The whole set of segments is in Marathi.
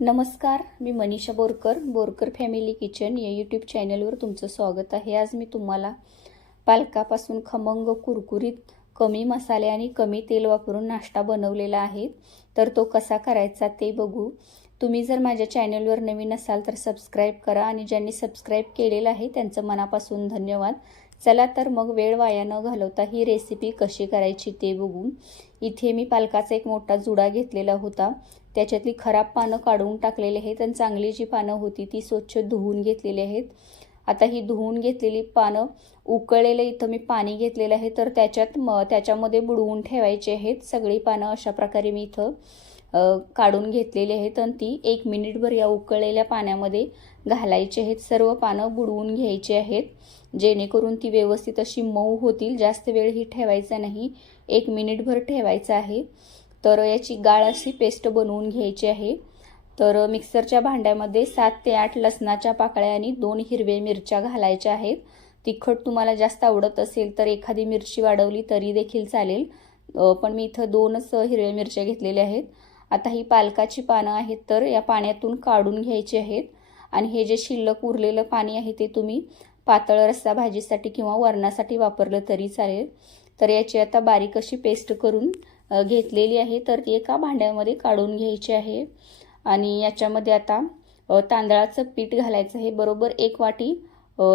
नमस्कार मी मनीषा बोरकर बोरकर फॅमिली किचन या यूट्यूब चॅनलवर तुमचं स्वागत आहे. आज मी तुम्हाला पालकापासून खमंग कुरकुरीत कमी मसाले आणि कमी तेल वापरून नाश्ता बनवलेला आहे. तर तो कसा करायचा ते बघू. तुम्ही जर माझ्या चॅनलवर नवीन असाल तर सबस्क्राईब करा आणि ज्यांनी सबस्क्राईब केलेलं आहे त्यांचं मनापासून धन्यवाद. चला तर मग वेळ वाया न घालवता ही रेसिपी कशी करायची ते बघू इथे मी पालकाचा एक मोठा जुडा घेतलेला होता. त्याच्यातली खराब पानं काढून टाकलेली आहेत आणि चांगली जी पानं होती ती स्वच्छ धुवून घेतलेली आहेत. आता ही धुवून घेतलेली पानं उकळलेलं इथं मी पाणी घेतलेलं आहे. तर त्याच्यात म त्याच्यामध्ये बुडवून ठेवायचे आहेत सगळी पानं अशा प्रकारे मी इथं काढून घेतलेली आहेत आणि ती एक मिनिटभर या उकळलेल्या पाण्यामध्ये घालायची आहेत. सर्व पानं बुडवून घ्यायची आहेत. जेणेकरून ती व्यवस्थित अशी मऊ होतील. जास्त वेळ ही ठेवायचा नाही. एक मिनिटभर ठेवायचं आहे. तर याची गाळ अशी पेस्ट बनवून घ्यायची आहे. तर मिक्सरच्या भांड्यामध्ये सात ते आठ लसणाच्या पाकळ्या आणि दोन हिरवे मिरच्या घालायच्या आहेत. तिखट तुम्हाला जास्त आवडत असेल तर एखादी मिरची वाढवली तरी देखील चालेल. पण मी इथं दोनच हिरव्या मिरच्या घेतलेल्या आहेत. आता ही पालकाची पानं आहेत तर या पाण्यातून काढून घ्यायची आहेत. आणि हे जे शिल्लक उरलेलं पाणी आहे ते तुम्ही पातळ रस्सा भाजीसाठी किंवा वरणासाठी वापरलं तरी चालेल. तर याची आता बारीक अशी पेस्ट करून घेतलेली आहे. तर ती एका भांड्यामध्ये काढून घ्यायची आहे. आणि याच्यामध्ये आता तांदळाचं पीठ घालायचं आहे. बरोबर एक वाटी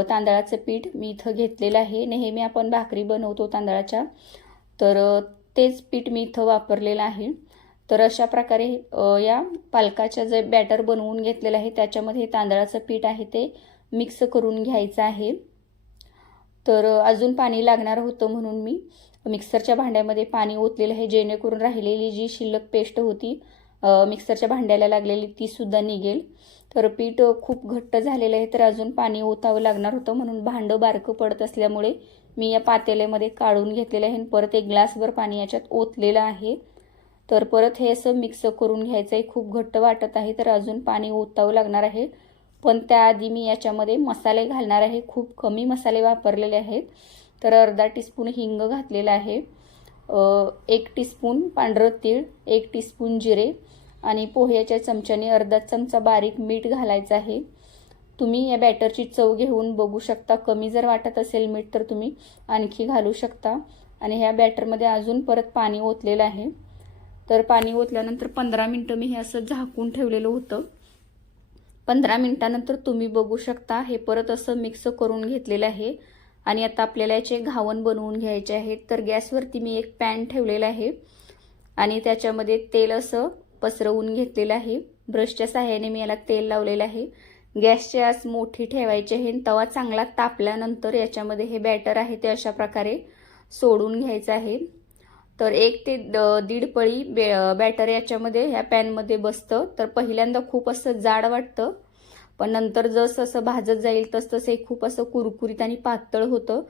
तांदळाचं पीठ मी इथं घेतलेलं आहे. नेहमी आपण भाकरी बनवतो तांदळाच्या. तर तेच पीठ मी इथं वापरलेलं आहे. तर अशा प्रकारे या पालकाच्या जे बॅटर बनवून घेतलेलं आहे त्याच्यामध्ये तांदळाचं पीठ आहे ते मिक्स करून घ्यायचं आहे. तर अजून पाणी लागणार होतं म्हणून मी मिक्सरच्या भांड्यामध्ये पाणी ओतलेलं आहे जेणेकरून राहिलेली जी शिल्लक पेस्ट होती मिक्सरच्या भांड्याला लागलेली ती सुद्धा निघेल. तर पीठ खूप घट्ट झालेलं आहे तर अजून पाणी ओतावं लागणार होतं म्हणून भांडं बारकं पडत असल्यामुळे मी या पातेल्यामध्ये काढून घेतलेलं आहे आणि परत एक ग्लासभर पाणी याच्यात ओतलेलं आहे. तर परत हे असं मिक्स करून घ्यायचं आहे खूप घट्ट वाटत आहे तर अजून पाणी ओतावं लागणार आहे. पण त्याआधी मी याच्यामध्ये मसाले घालणार आहे. खूप कमी मसाले वापरलेले आहेत. तर अर्धा टीस्पून हिंग घातलेला आहे. एक टीस्पून पांढरं तीळ एक टीस्पून जिरे आणि पोह्याच्या चमच्याने अर्धा चमचा बारीक मीठ घालायचं आहे. तुम्ही या बॅटरची चव घेऊन बघू शकता. कमी जर वाटत असेल मीठ तर तुम्ही आणखी घालू शकता. आणि ह्या बॅटरमध्ये अजून परत पाणी ओतलेलं आहे. तर पाणी ओतल्यानंतर पंधरा मिनटं मी हे असं झाकून ठेवलेलं होतं. पंधरा मिनटानंतर तुम्ही बघू शकता हे परत असं मिक्स करून घेतलेलं आहे. आणि आता आपल्याला याचे घावण बनवून घ्यायचे आहेत तर गॅसवरती मी एक पॅन ठेवलेला आहे. आणि त्याच्यामध्ये तेल असं पसरवून घेतलेलं आहे. ब्रशच्या सहाय्याने मी याला तेल लावलेलं आहे. गॅसची आस मोठी ठेवायची आहे. आणि तवा चांगला तापल्यानंतर याच्यामध्ये हे बॅटर आहे ते अशा प्रकारे सोडून घ्यायचं आहे. तर एक ते द- दीड पळी बे बॅटर याच्यामध्ये ह्या पॅनमध्ये बसतं. तर पहिल्यांदा खूप असं जाड वाटतं. पण नंतर जसं असं भाजत जाईल तस तसं हे खूप असं कुरकुरीत आणि पातळ होतं.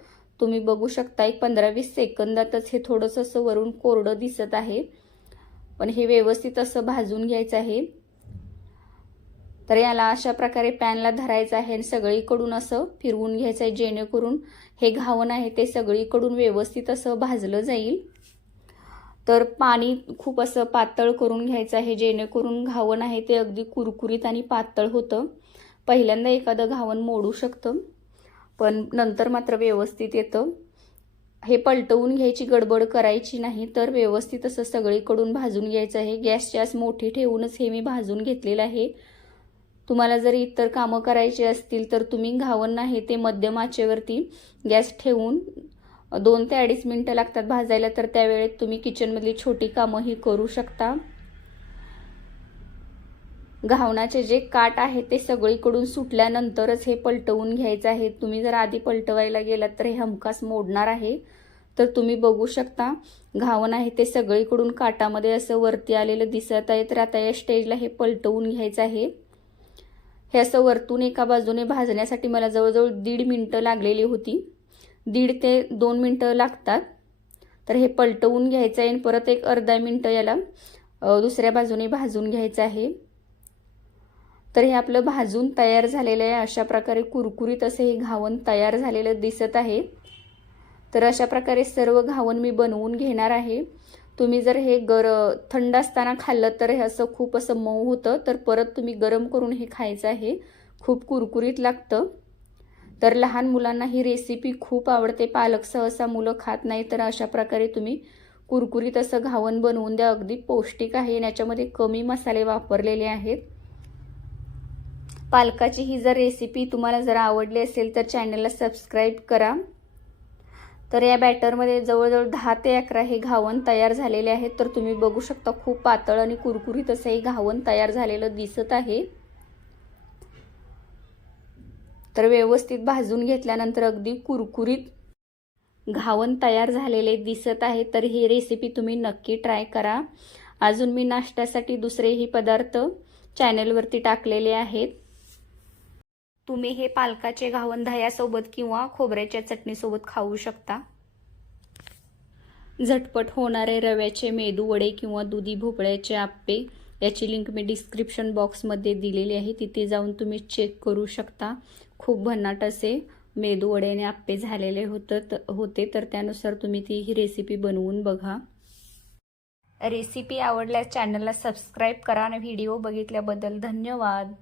तुम्ही बघू शकता एक पंधरा वीस सेकंदातच हे थोडंसं असं वरून कोरडं दिसत आहे. पण हे व्यवस्थित असं भाजून घ्यायचं आहे. तर याला अशा प्रकारे पॅनला धरायचं आहे आणि सगळीकडून असं फिरवून घ्यायचं आहे जेणेकरून हे घावण आहे ते सगळीकडून व्यवस्थित असं भाजलं जाईल. तर पाणी खूप असं पातळ करून घ्यायचं आहे जेणेकरून घावण आहे ते अगदी कुरकुरीत आणि पातळ होतं. पहिल्यांदा एखादं घावण मोडू शकतं पण नंतर मात्र व्यवस्थित येतं. हे पलटवून घ्यायची गडबड करायची नाही तर व्यवस्थित असं सगळीकडून भाजून घ्यायचं आहे. गॅस चॅस मोठी ठेवूनच हे मी भाजून घेतलेलं आहे. तुम्हाला जर इतर कामं करायची असतील तर तुम्ही घावण आहे ते मध्यम आचेवरती गॅस ठेवून दोन ते अडीच मिनटं लागतात भाजायला तर त्यावेळेत तुम्ही किचनमधली छोटी कामंही करू शकता. घावणाचे जे काट आहे ते सगळीकडून सुटल्यानंतरच हे पलटवून घ्यायचं आहे. तुम्ही जर आधी पलटवायला गेलात तर हे हमखास मोडणार आहे. तर तुम्ही बघू शकता घावण आहे ते सगळीकडून काटामध्ये असं वरती आलेलं दिसत आहे. तर आता या स्टेजला हे पलटवून घ्यायचं आहे. हे असं वरतून एका बाजूने भाजण्यासाठी मला जवळजवळ दीड मिनटं लागलेली होती. दीड ते दोन मिनटं लागतात. तर हे पलटवून घ्यायचं आहे आणि परत एक अर्धा मिनटं याला दुसऱ्या बाजूने भाजून घ्यायचं आहे. तर हे आपलं भाजून तयार झालेलं आहे. अशा प्रकारे कुरकुरीत असे हे घावण तयार झालेलं दिसत आहे. तर अशा प्रकारे सर्व घावण मी बनवून घेणार आहे. तुम्ही जर हे गर थंड असताना खाल्लं तर हे असं खूप असं मऊ होतं. तर परत तुम्ही गरम करून हे खायचं आहे. खूप कुरकुरीत लागतं. तर लहान मुलांना ही रेसिपी खूप आवडते. पालक सहसा मुलं खात नाही तर अशा प्रकारे तुम्ही कुरकुरीत असं घावण बनवून द्या. अगदी पौष्टिक आहे. आणि याच्यामध्ये कमी मसाले वापरलेले आहेत. पालकाची ही जर रेसिपी तुम्हाला जर आवडली असेल तर चॅनलला सबस्क्राईब करा. तर या बॅटरमध्ये जवळजवळ दहा ते अकरा हे घावण तयार झालेले आहेत. तर तुम्ही बघू शकता खूप पातळ आणि कुरकुरीत असं हे घावण तयार झालेलं दिसत आहे. तर व्यवस्थित भाजून घेतल्यानंतर अगदी कुरकुरीत घावन तयार झालेले दिसत आहे. तर ही रेसिपी तुम्ही नक्की ट्राय करा. अजून मी नाश्त्यासाठी दुसरेही पदार्थ चॅनलवरती टाकलेले आहेत. तुम्ही हे पालकाचे घावन दह्यासोबत किंवा खोबऱ्याच्या चटणीसोबत खाऊ शकता. झटपट होणारे रव्याचे मेदू वडे किंवा दुधी भोपळ्याचे आप्पे याची लिंक मी डिस्क्रिप्शन बॉक्समध्ये दिलेली आहे. तिथे जाऊन तुम्ही चेक करू शकता. खूप भन्नाट असे मेदू वड्याने आप्पे झालेले होतं होते तर त्यानुसार तुम्ही ती ही रेसिपी बनवून बघा. रेसिपी आवडल्यास चॅनलला सबस्क्राईब करा आणि व्हिडिओ बघितल्याबद्दल धन्यवाद.